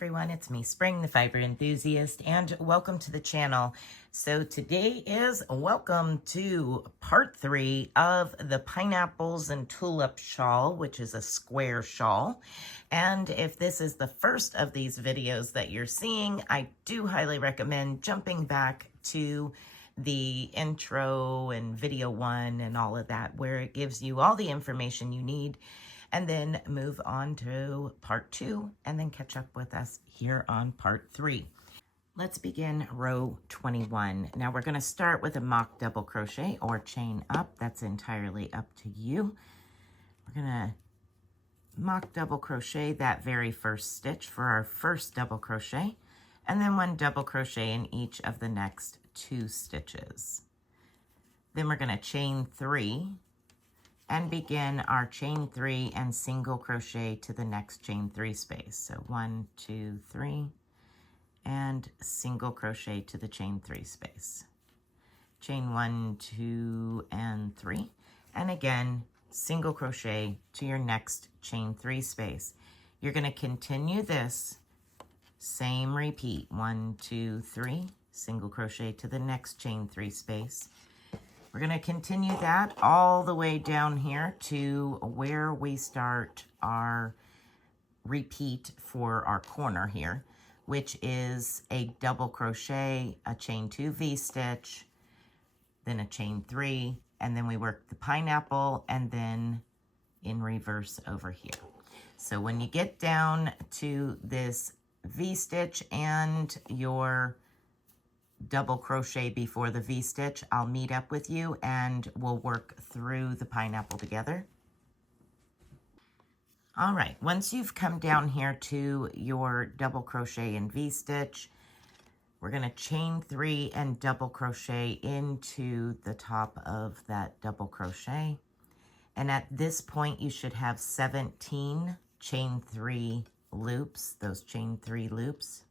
everyone, it's me, Spring, the fiber enthusiast, and welcome to the channel. So today is welcome to part 3 of the Pineapples and Tulips shawl, which is a square shawl. And if this is the first of these videos that you're seeing, I do highly recommend jumping back to the intro and video 1 and all of that, where it gives you all the information you need, and then move on to part 2 and then catch up with us here on part 3. Let's begin row 21. Now we're going to start with a mock double crochet or chain up. That's entirely up to you. We're going to mock double crochet that very first stitch for our first double crochet, and then 1 double crochet in each of the next 2 stitches. Then we're going to chain 3 and begin our chain 3 and single crochet to the next chain 3 space. So 1, 2, 3, and single crochet to the chain 3 space. Chain 1, 2, and 3, and again single crochet to your next chain 3 space. You're going to continue this same repeat, 1, 2, 3, single crochet to the next chain 3 space. We're going to continue that all the way down here to where we start our repeat for our corner here, which is a double crochet, a chain 2 V-stitch, then a chain 3, and then we work the pineapple and then in reverse over here. So when you get down to this V-stitch and your double crochet before the V-stitch, I'll meet up with you and we'll work through the pineapple together. All right, once you've come down here to your double crochet and V-stitch, we're going to chain 3 and double crochet into the top of that double crochet. And at this point, you should have 17 chain 3 loops, those chain 3 loops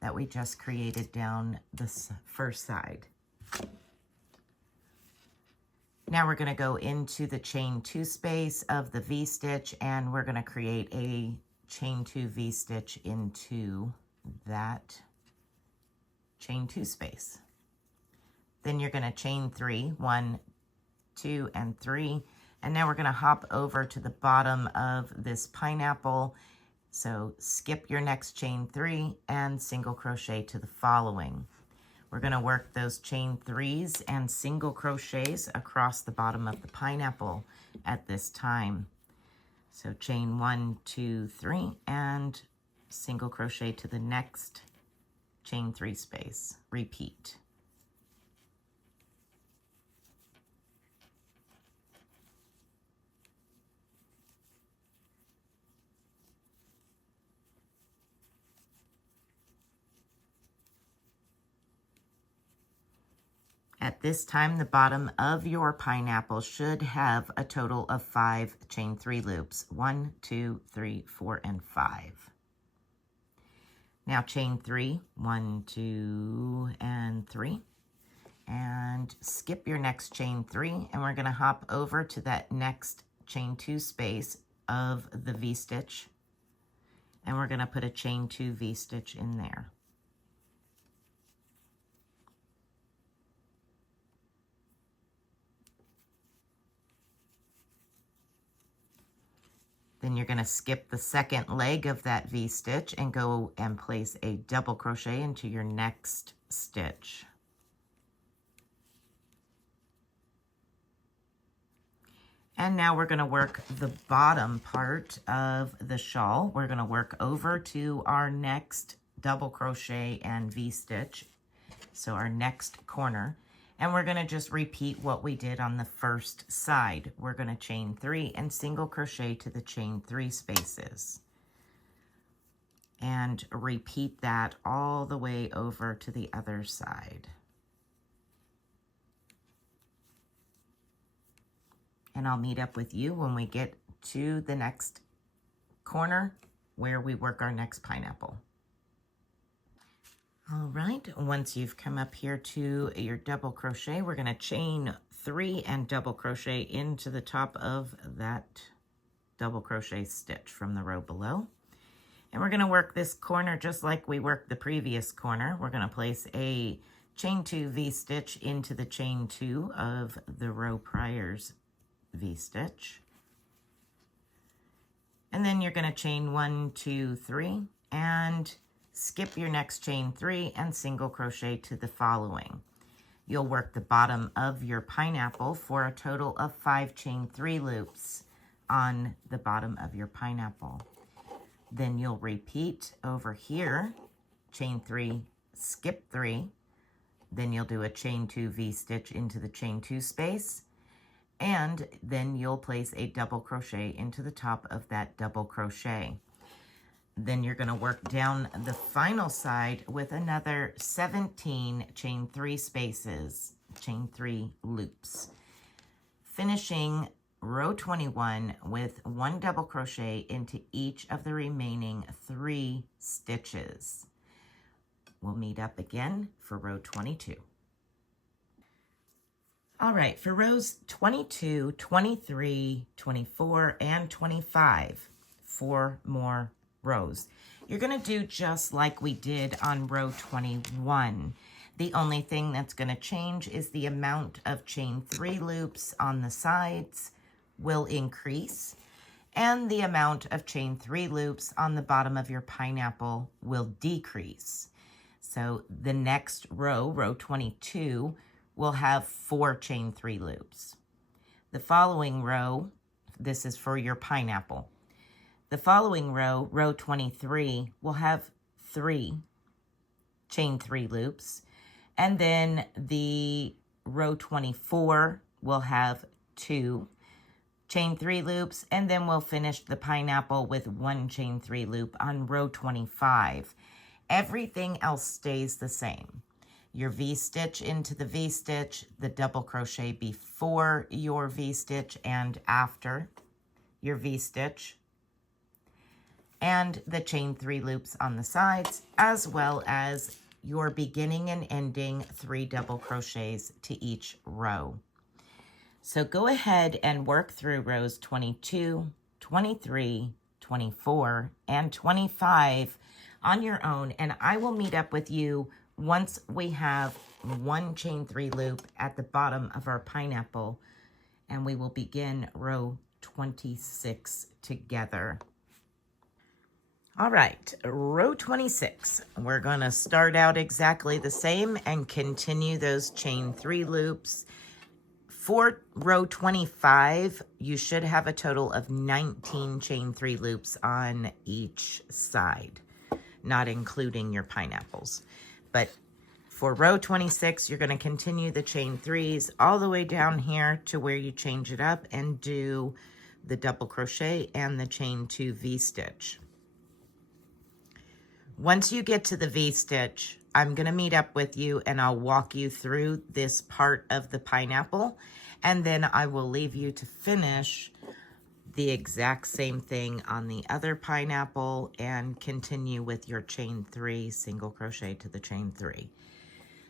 that we just created down this first side. Now we're going to go into the chain 2 space of the V-stitch, and we're going to create a chain 2 V-stitch into that chain 2 space. Then you're going to chain 3, 1, 2, and 3, and now we're going to hop over to the bottom of this pineapple. So skip your next chain 3 and single crochet to the following. We're going to work those chain 3s and single crochets across the bottom of the pineapple at this time. So chain 1, 2, 3, and single crochet to the next chain 3 space. Repeat. At this time, the bottom of your pineapple should have a total of 5 chain 3 loops. 1, 2, 3, 4, and 5. Now chain 3, 1, 2, and 3. And skip your next chain 3, and we're going to hop over to that next chain 2 space of the V-stitch. And we're going to put a chain 2 V-stitch in there. Then you're going to skip the second leg of that V-stitch and go and place a double crochet into your next stitch. And now we're going to work the bottom part of the shawl. We're going to work over to our next double crochet and V-stitch, so our next corner. And we're going to just repeat what we did on the first side. We're going to chain 3 and single crochet to the chain 3 spaces. And repeat that all the way over to the other side. And I'll meet up with you when we get to the next corner where we work our next pineapple. All right, once you've come up here to your double crochet, we're going to chain 3 and double crochet into the top of that double crochet stitch from the row below. And we're going to work this corner just like we worked the previous corner. We're going to place a chain 2 V-stitch into the chain 2 of the row prior's V-stitch. And then you're going to chain 1, 2, 3, and skip your next chain 3 and single crochet to the following. You'll work the bottom of your pineapple for a total of 5 chain 3 loops on the bottom of your pineapple. Then you'll repeat over here, chain 3, skip 3, then you'll do a chain 2 V-stitch into the chain 2 space, and then you'll place a double crochet into the top of that double crochet. Then you're going to work down the final side with another 17 chain 3 spaces, chain 3 loops, finishing row 21 with 1 double crochet into each of the remaining 3 stitches. We'll meet up again for row 22. All right, for rows 22, 23, 24, and 25, 4 more rows. You're going to do just like we did on row 21. The only thing that's going to change is the amount of chain 3 loops on the sides will increase, and the amount of chain 3 loops on the bottom of your pineapple will decrease. So the next row, row 22, will have 4 chain 3 loops. The following row, this is for your pineapple. The following row, row 23, will have 3 chain 3 loops. And then the row 24 will have 2 chain 3 loops, and then we'll finish the pineapple with 1 chain 3 loop on row 25. Everything else stays the same. Your V-stitch into the V-stitch, the double crochet before your V-stitch and after your V-stitch, and the chain 3 loops on the sides, as well as your beginning and ending 3 double crochets to each row. So go ahead and work through rows 22, 23, 24, and 25 on your own, and I will meet up with you once we have 1 chain 3 loop at the bottom of our pineapple, and we will begin row 26 together. All right, row 26. We're going to start out exactly the same and continue those chain 3 loops. For row 25, you should have a total of 19 chain 3 loops on each side, not including your pineapples. But for row 26, you're going to continue the chain 3s all the way down here to where you change it up and do the double crochet and the chain 2 V-stitch. Once you get to the V-stitch, I'm going to meet up with you and I'll walk you through this part of the pineapple, and then I will leave you to finish the exact same thing on the other pineapple and continue with your chain 3 single crochet to the chain 3.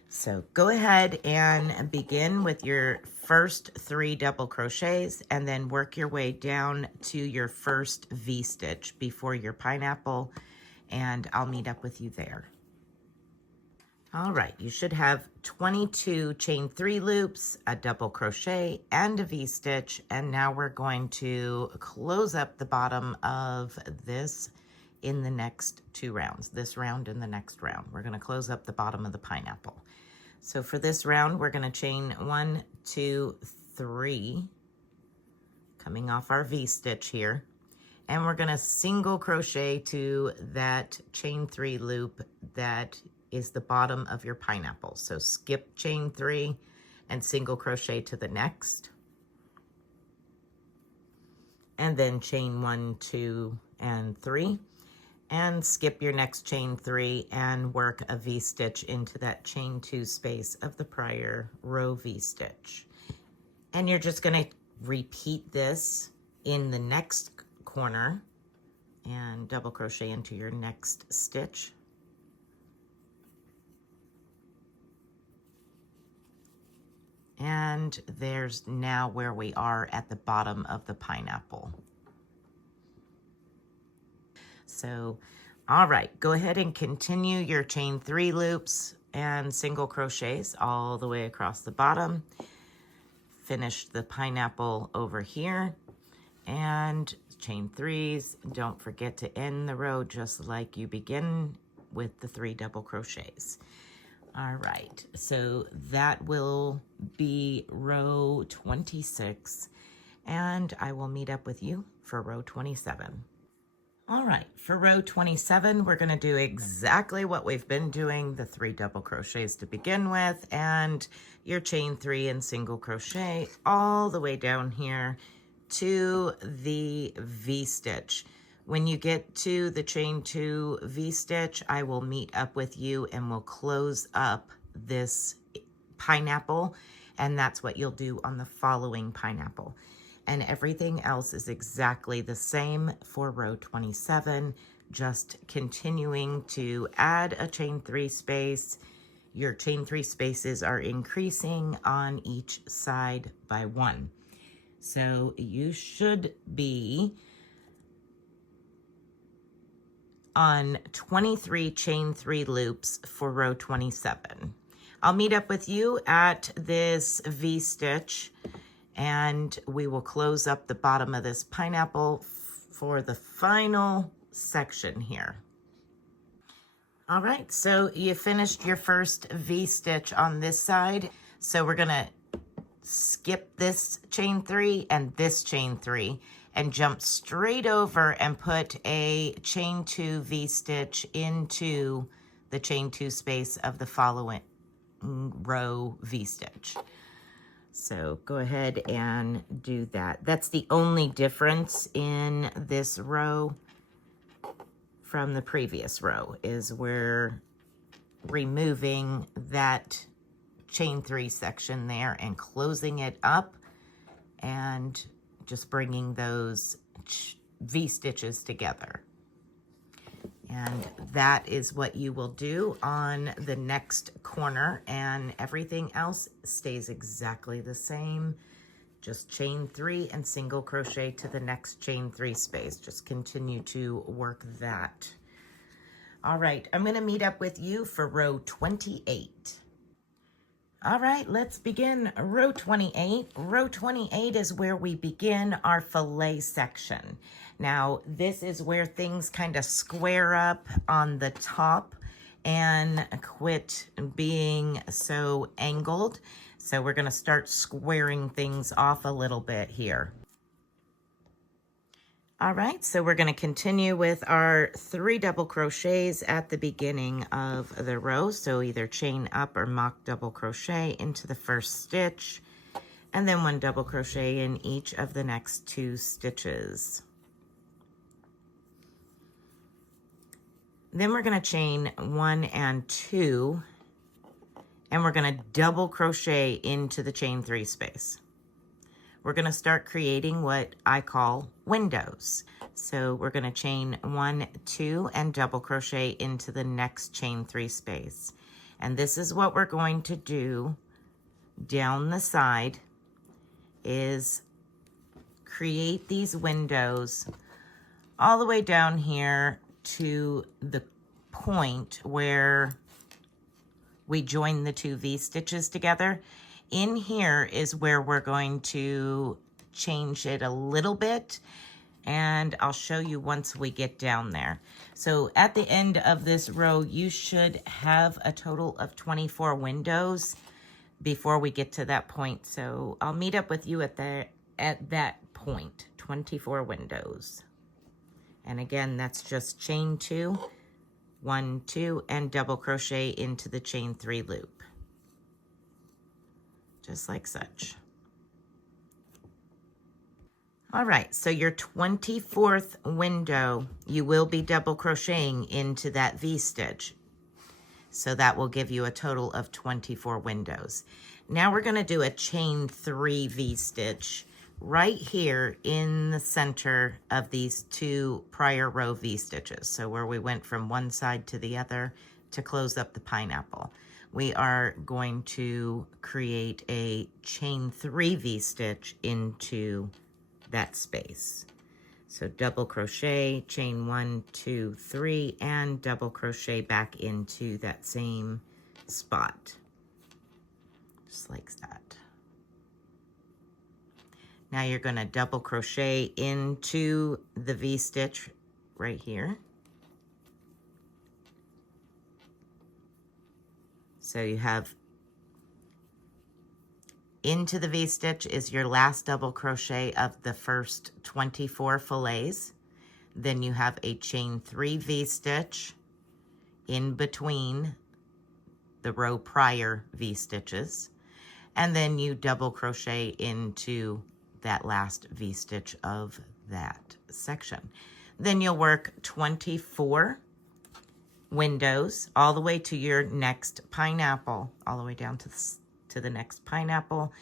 So go ahead and begin with your first 3 double crochets and then work your way down to your first V-stitch before your pineapple, and I'll meet up with you there. All right, you should have 22 chain 3 loops, a double crochet, and a V-stitch, and now we're going to close up the bottom of this in the next 2 rounds, this round and the next round. We're going to close up the bottom of the pineapple. So for this round, we're going to chain 1, 2, 3, coming off our V-stitch here. And we're going to single crochet to that chain 3 loop that is the bottom of your pineapple. So skip chain 3 and single crochet to the next. And then chain 1, 2, and 3. And skip your next chain 3 and work a V-stitch into that chain 2 space of the prior row V-stitch. And you're just going to repeat this in the next corner and double crochet into your next stitch. And there's now where we are at the bottom of the pineapple. So, all right, go ahead and continue your chain 3 loops and single crochets all the way across the bottom. Finish the pineapple over here and chain 3s. Don't forget to end the row just like you begin with the 3 double crochets. All right, so that will be row 26, and I will meet up with you for row 27. All right, for row 27, we're going to do exactly what we've been doing, the 3 double crochets to begin with, and your chain 3 and single crochet all the way down here to the V-stitch. When you get to the chain 2 V-stitch, I will meet up with you and we'll close up this pineapple, and that's what you'll do on the following pineapple. And everything else is exactly the same for row 27, just continuing to add a chain 3 space. Your chain 3 spaces are increasing on each side by 1. So you should be on 23 chain 3 loops for row 27. I'll meet up with you at this V-stitch, and we will close up the bottom of this pineapple for the final section here. All right, so you finished your first V-stitch on this side. So we're gonna skip this chain 3 and this chain 3 and jump straight over and put a chain 2 V-stitch into the chain 2 space of the following row V-stitch. So go ahead and do that. That's the only difference in this row from the previous row, is we're removing that chain 3 section there and closing it up and just bringing those V-stitches together. And that is what you will do on the next corner, and everything else stays exactly the same. Just chain 3 and single crochet to the next chain 3 space. Just continue to work that. All right, I'm gonna meet up with you for row 28. All right, let's begin row 28. Row 28 is where we begin our fillet section. Now, this is where things kind of square up on the top and quit being so angled. So we're gonna start squaring things off a little bit here. All right, so we're going to continue with our 3 double crochets at the beginning of the row. So either chain up or mock double crochet into the first stitch, and then 1 double crochet in each of the next 2 stitches. Then we're going to chain 1 and 2, and we're going to double crochet into the chain 3 space. We're going to start creating what I call windows. So we're going to chain 1, 2, and double crochet into the next chain 3 space. And this is what we're going to do down the side, is create these windows all the way down here to the point where we join the 2 V-stitches together. In here is where we're going to change it a little bit, and I'll show you once we get down there. So at the end of this row, you should have a total of 24 windows before we get to that point. So I'll meet up with you at that point, 24 windows. And again, that's just chain 2, 1, 2, and double crochet into the chain 3 loop. Just like such. All right, so your 24th window, you will be double crocheting into that V-stitch. So that will give you a total of 24 windows. Now we're gonna do a chain 3 V-stitch right here in the center of these 2 prior row V-stitches. So where we went from one side to the other to close up the pineapple. We are going to create a chain 3 V-stitch into that space. So double crochet, chain 1, 2, 3, and double crochet back into that same spot, just like that. Now you're going to double crochet into the V-stitch right here. So you have into the V-stitch is your last double crochet of the first 24 fillets. Then you have a chain 3 V-stitch in between the row prior V-stitches. And then you double crochet into that last V-stitch of that section. Then you'll work 24 windows all the way to your next pineapple, all the way down to the next pineapple,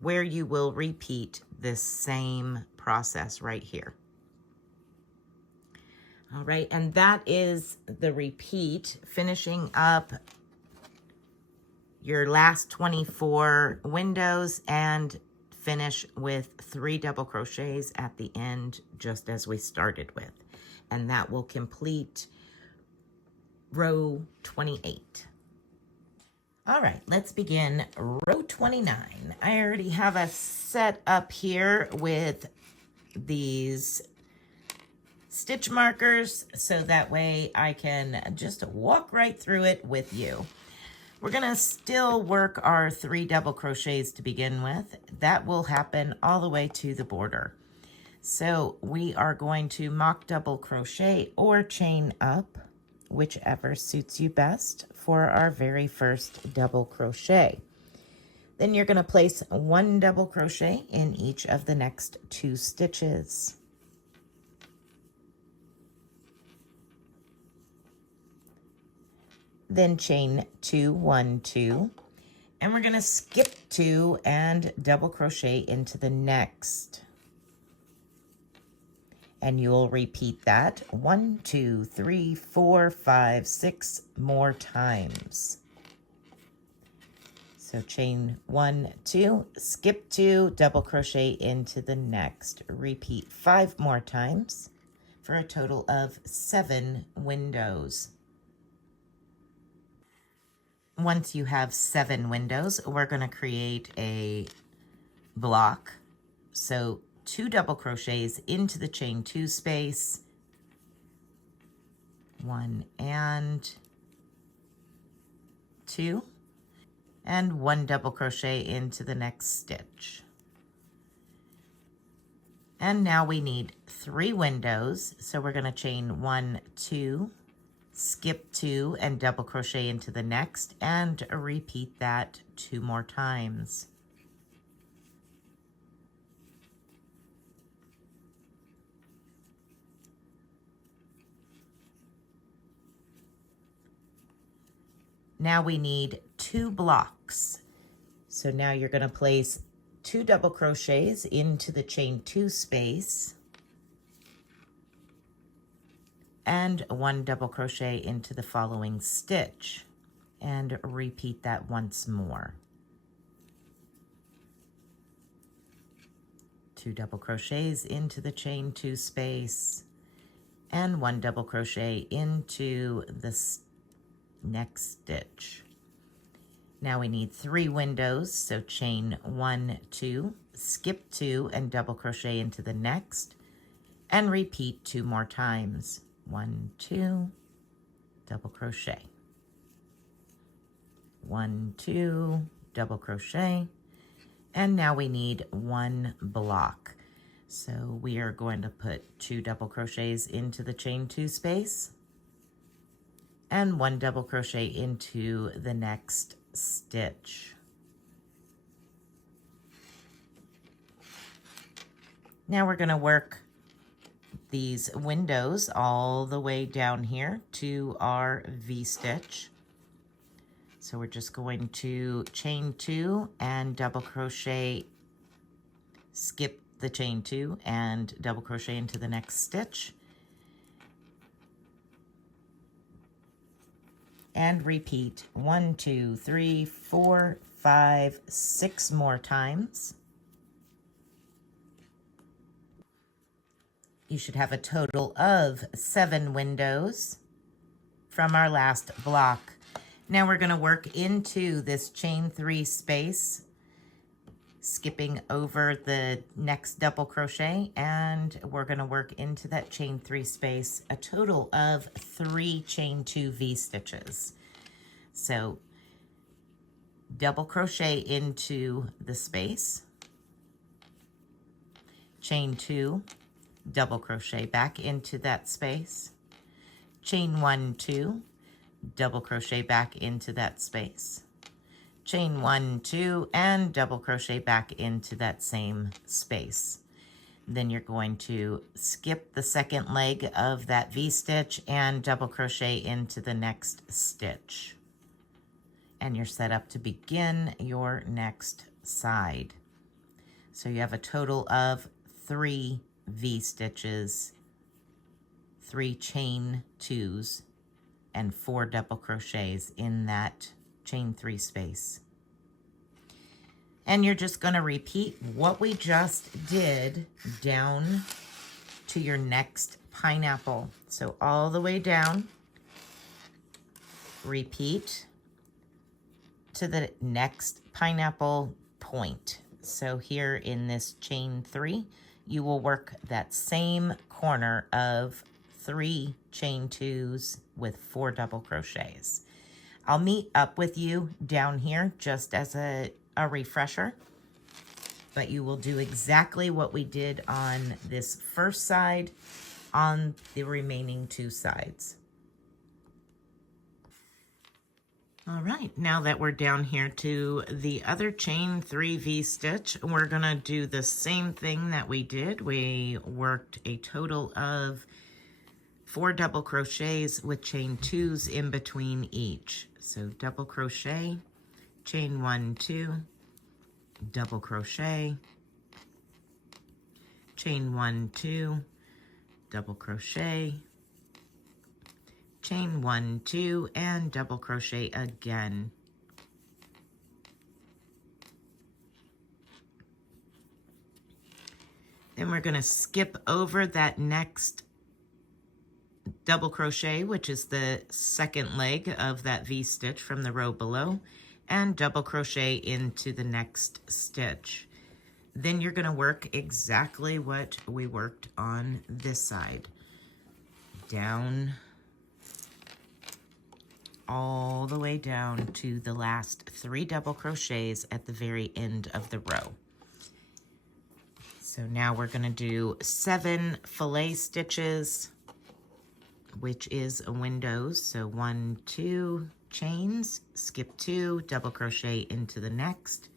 where you will repeat this same process right here. All right, and that is the repeat, finishing up your last 24 windows and finish with 3 double crochets at the end, just as we started with. And that will complete row 28. All right, let's begin row 29. I already have a set up here with these stitch markers, so that way I can just walk right through it with you. We're gonna still work our 3 double crochets to begin with. That will happen all the way to the border. So we are going to mock double crochet or chain up, whichever suits you best, for our very first double crochet. Then you're gonna place 1 double crochet in each of the next 2 stitches. Then chain 2, 1, 2, and we're going to skip 2 and double crochet into the next. And you'll repeat that 1, 2, 3, 4, 5, 6 more times. So chain 1, 2, skip 2, double crochet into the next. Repeat 5 more times for a total of 7 windows. Once you have 7 windows, we're going to create a block. So 2 double crochets into the chain 2 space, 1 and 2, and 1 double crochet into the next stitch. And now we need 3 windows, so we're going to chain 1, 2, skip 2 and double crochet into the next, and repeat that 2 more times. Now we need 2 blocks. So now you're going to place 2 double crochets into the chain 2 space and 1 double crochet into the following stitch, and repeat that once more. 2 double crochets into the chain 2 space and 1 double crochet into the next stitch. Now we need 3 windows, so chain 1, 2, skip 2 and double crochet into the next, and repeat 2 more times. 1, 2, double crochet. 1, 2, double crochet. And now we need 1 block. So we are going to put 2 double crochets into the chain 2 space and 1 double crochet into the next stitch. Now we're going to work these windows all the way down here to our V-stitch. So we're just going to chain 2 and double crochet, skip the chain 2 and double crochet into the next stitch, and repeat 1, 2, 3, 4, 5, 6 more times. You should have a total of 7 windows from our last block. Now we're going to work into this chain 3 space, skipping over the next double crochet, and we're going to work into that chain 3 space a total of 3 chain 2 V-stitches. So double crochet into the space, chain 2, double crochet back into that space, chain 1, 2, double crochet back into that space, chain 1, 2, and double crochet back into that same space. Then you're going to skip the second leg of that V-stitch and double crochet into the next stitch. And you're set up to begin your next side. So you have a total of 3 V-stitches, 3 chain 2s, and 4 double crochets in that chain 3 space. And you're just going to repeat what we just did down to your next pineapple. So all the way down, repeat to the next pineapple point. So here in this chain 3, you will work that same corner of 3 chain 2s with 4 double crochets. I'll meet up with you down here just as a refresher, but you will do exactly what we did on this first side on the remaining 2 sides. All right, now that we're down here to the other chain 3 V-stitch, we're gonna do the same thing that we did. We worked a total of 4 double crochets with chain 2s in between each. So double crochet, chain 1, 2, double crochet, chain 1, 2, double crochet, chain 1, 2, and double crochet again. Then we're going to skip over that next double crochet, which is the second leg of that V-stitch from the row below, and double crochet into the next stitch. Then you're going to work exactly what we worked on this side. Down, all the way down to the last 3 double crochets at the very end of the row. So now we're going to do 7 fillet stitches, which is windows. So 1, 2 chains, skip 2, double crochet into the next,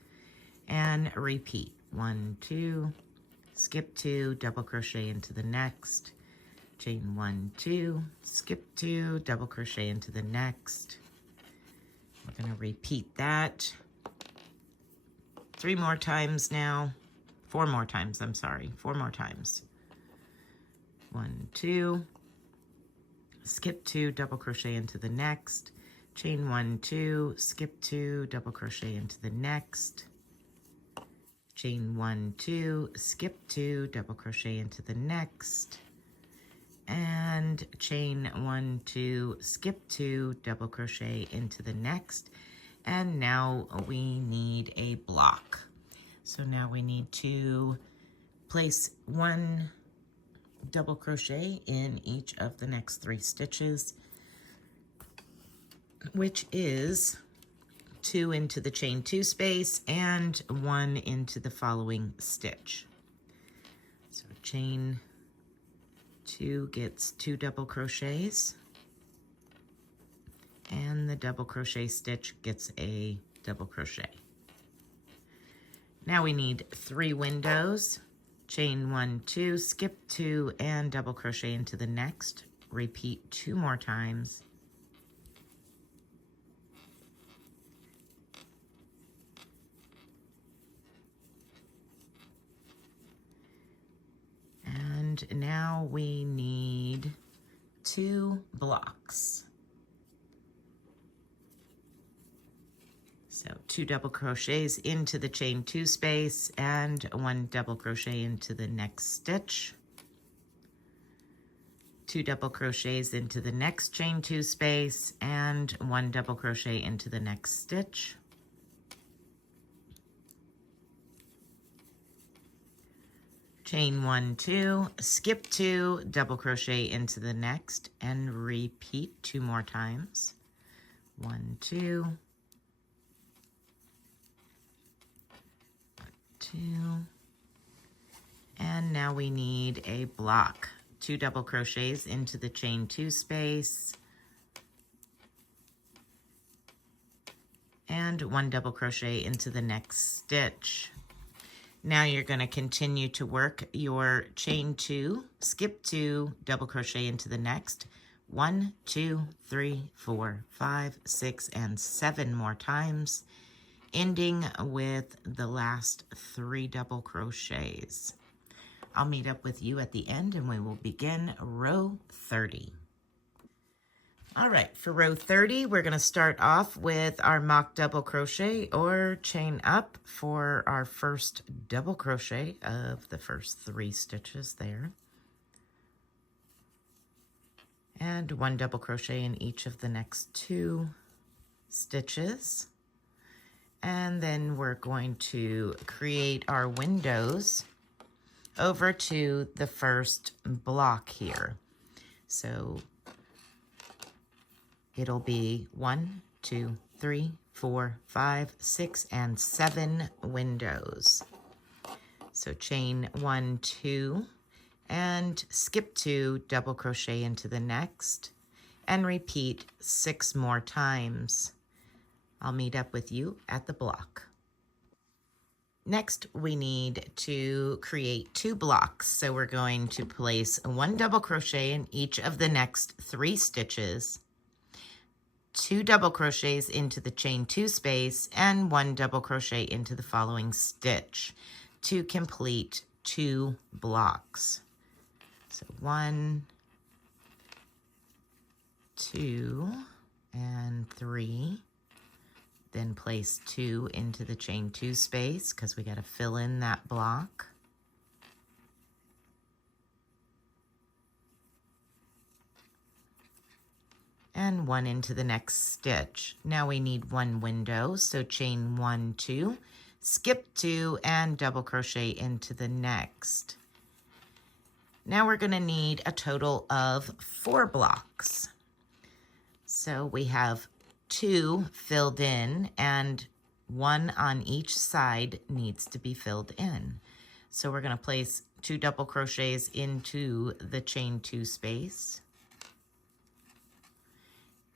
and repeat. 1, 2, skip 2, double crochet into the next, chain 1, 2, skip 2, double crochet into the next. We're going to repeat that 3 more times now. 4 more times, I'm sorry, 4 more times. 1, 2, skip 2, double crochet into the next, chain 1, 2, skip 2, double crochet into the next, chain 1, 2, skip 2, double crochet into the next, and chain 1, 2, skip 2, double crochet into the next. And now we need a block. So now we need to place 1 double crochet in each of the next 3 stitches, which is 2 into the chain 2 space and 1 into the following stitch. So chain 2 gets 2 double crochets, and the double crochet stitch gets a double crochet. Now we need 3 windows, chain 1, 2, skip 2, and double crochet into the next. Repeat 2 more times. And now we need 2 blocks. So 2 double crochets into the chain 2 space and 1 double crochet into the next stitch. 2 double crochets into the next chain 2 space, and 1 double crochet into the next stitch. Chain 1, 2, skip 2, double crochet into the next, and repeat 2 more times. 1, 2, 2, and now we need a block. 2 double crochets into the chain 2 space, and 1 double crochet into the next stitch. Now you're going to continue to work your chain 2, skip 2, double crochet into the next, 1, 2, 3, 4, 5, 6, and 7 more times, ending with the last 3 double crochets. I'll meet up with you at the end and we will begin row 30. All right, for row 30, we're going to start off with our mock double crochet or chain up for our first double crochet of the first 3 stitches there. And 1 double crochet in each of the next 2 stitches. And then we're going to create our windows over to the first block here. So it'll be 1, 2, 3, 4, 5, 6, and 7 windows. So chain 1, 2, and skip 2, double crochet into the next, and repeat 6 more times. I'll meet up with you at the block. Next, we need to create 2 blocks. So we're going to place 1 double crochet in each of the next 3 stitches, 2 double crochets into the chain 2 space, and 1 double crochet into the following stitch to complete 2 blocks. So 1, 2, and 3. Then place 2 into the chain 2 space because we got to fill in that block. And 1 into the next stitch. Now we need 1 window, so chain 1, 2, skip 2, and double crochet into the next. Now we're going to need a total of 4 blocks. So we have 2 filled in, and 1 on each side needs to be filled in. So we're going to place 2 double crochets into the chain 2 space.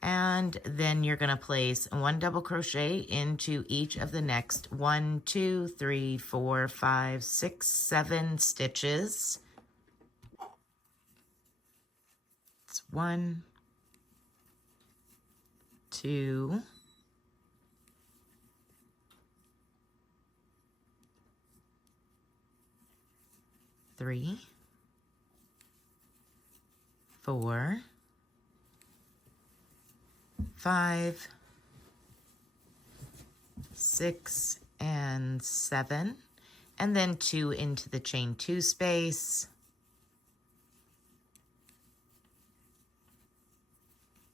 And then you're going to place 1 double crochet into each of the next 1, 2, 3, 4, 5, 6, 7 stitches. It's 1, 2, 3, 4, 5, 6, and 7, and then 2 into the chain 2 space,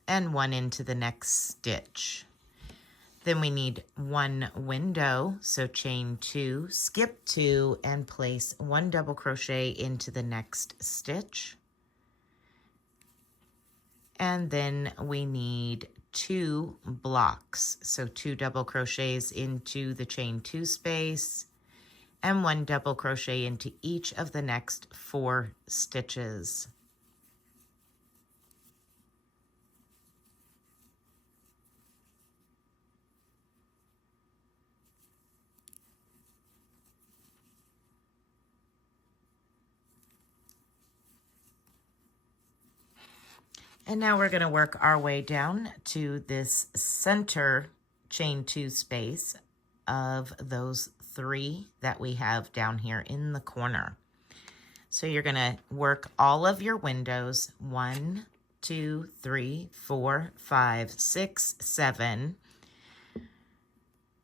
and 1 into the next stitch. Then we need 1 window, so chain 2, skip 2, and place 1 double crochet into the next stitch. And then we need 2 blocks, so 2 double crochets into the chain 2 space, and 1 double crochet into each of the next 4 stitches. And now we're going to work our way down to this center chain 2 space of those 3 that we have down here in the corner. So you're going to work all of your windows, 1, 2, 3, 4, 5, 6, 7.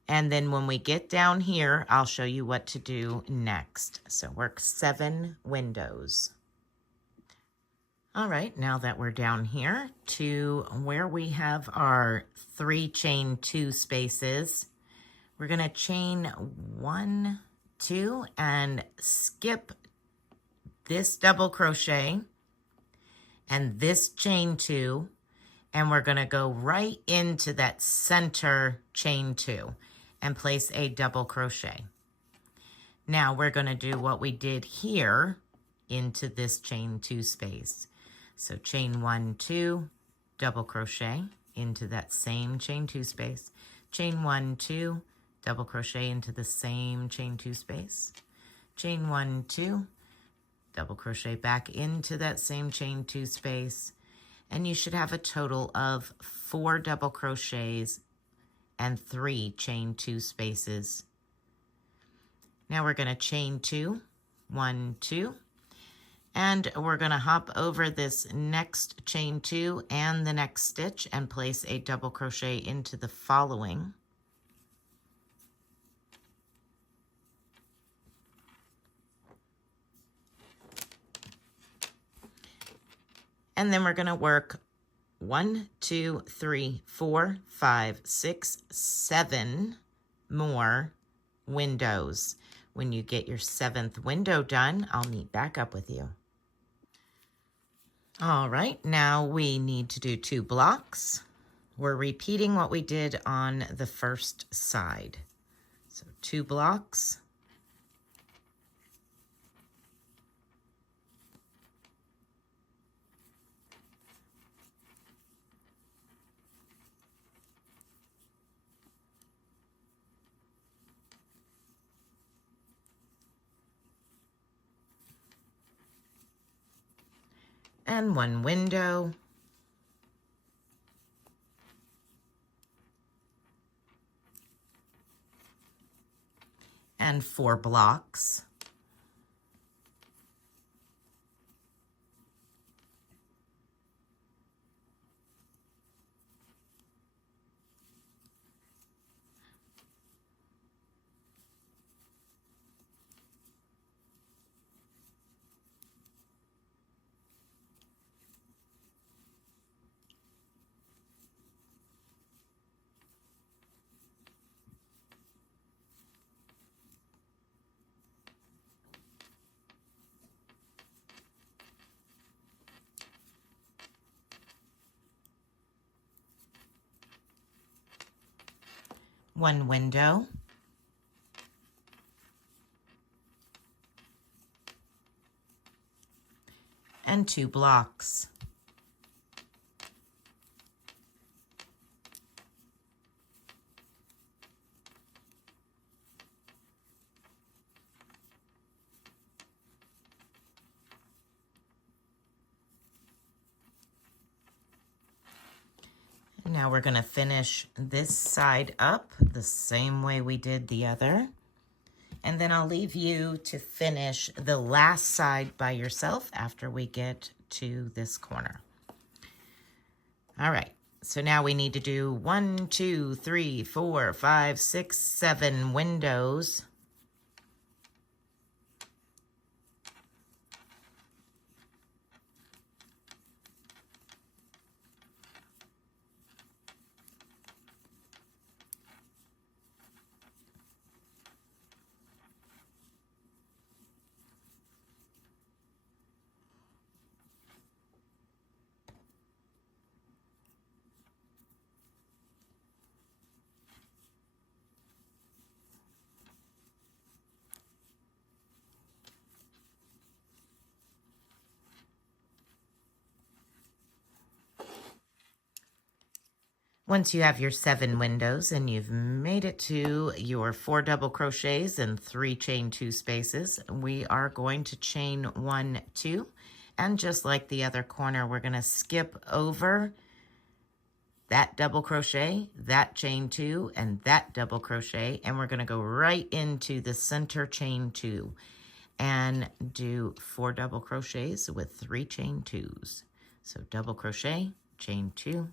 And then when we get down here, I'll show you what to do next. So work 7 windows. All right, now that we're down here to where we have our 3 chain 2 spaces, we're going to chain 1, 2, and skip this double crochet and this chain 2, and we're going to go right into that center chain 2 and place a double crochet. Now we're going to do what we did here into this chain 2 space. So chain 1, 2, double crochet into that same chain 2 space, chain 1, 2, double crochet into the same chain 2 space, chain 1, 2, double crochet back into that same chain 2 space, and you should have a total of 4 double crochets and 3 chain 2 spaces. Now we're going to chain 2, 1, 2, and we're going to hop over this next chain 2 and the next stitch and place a double crochet into the following. And then we're going to work 1, 2, 3, 4, 5, 6, 7 more windows. When you get your 7th window done, I'll meet back up with you. All right, now we need to do 2 blocks. We're repeating what we did on the first side. So 2 blocks. And 1 window. And 4 blocks. One window. And 2 blocks. Now we're going to finish this side up the same way we did the other. And then I'll leave you to finish the last side by yourself after we get to this corner. All right, so now we need to do 1, 2, 3, 4, 5, 6, 7 windows. Once you have your 7 windows and you've made it to your 4 double crochets and 3 chain 2 spaces, we are going to chain 1, 2, and just like the other corner, we're going to skip over that double crochet, that chain 2, and that double crochet, and we're going to go right into the center chain 2 and do 4 double crochets with 3 chain 2s. So double crochet, chain 2,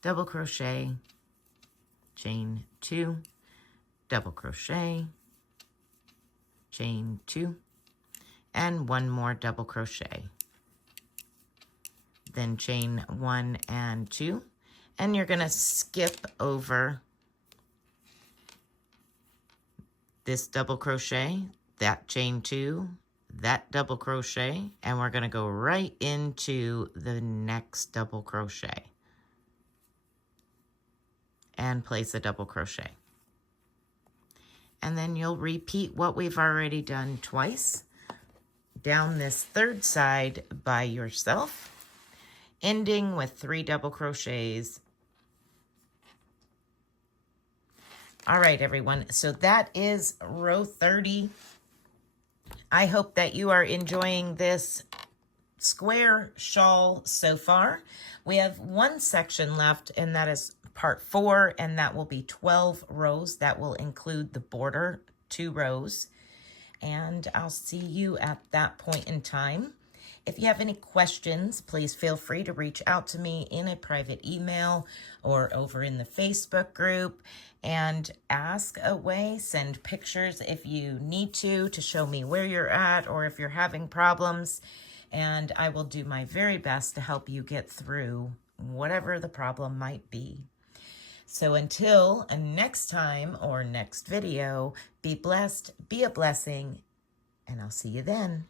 double crochet, chain 2, double crochet, chain 2, and 1 more double crochet. then chain 1 and 2, and you're going to skip over this double crochet, that chain 2, that double crochet, and we're going to go right into the next double crochet and place a double crochet. And then you'll repeat what we've already done twice down this third side by yourself, ending with 3 double crochets. All right, everyone, so that is row 30. I hope that you are enjoying this square shawl so far. We have one section left, and that is part 4, and that will be 12 rows. That will include the border 2 rows, and I'll see you at that point in time. If you have any questions, please feel free to reach out to me in a private email or over in the Facebook group and ask away. Send pictures if you need to show me where you're at or if you're having problems, and I will do my very best to help you get through whatever the problem might be. So until next time or next video, be blessed, be a blessing, and I'll see you then.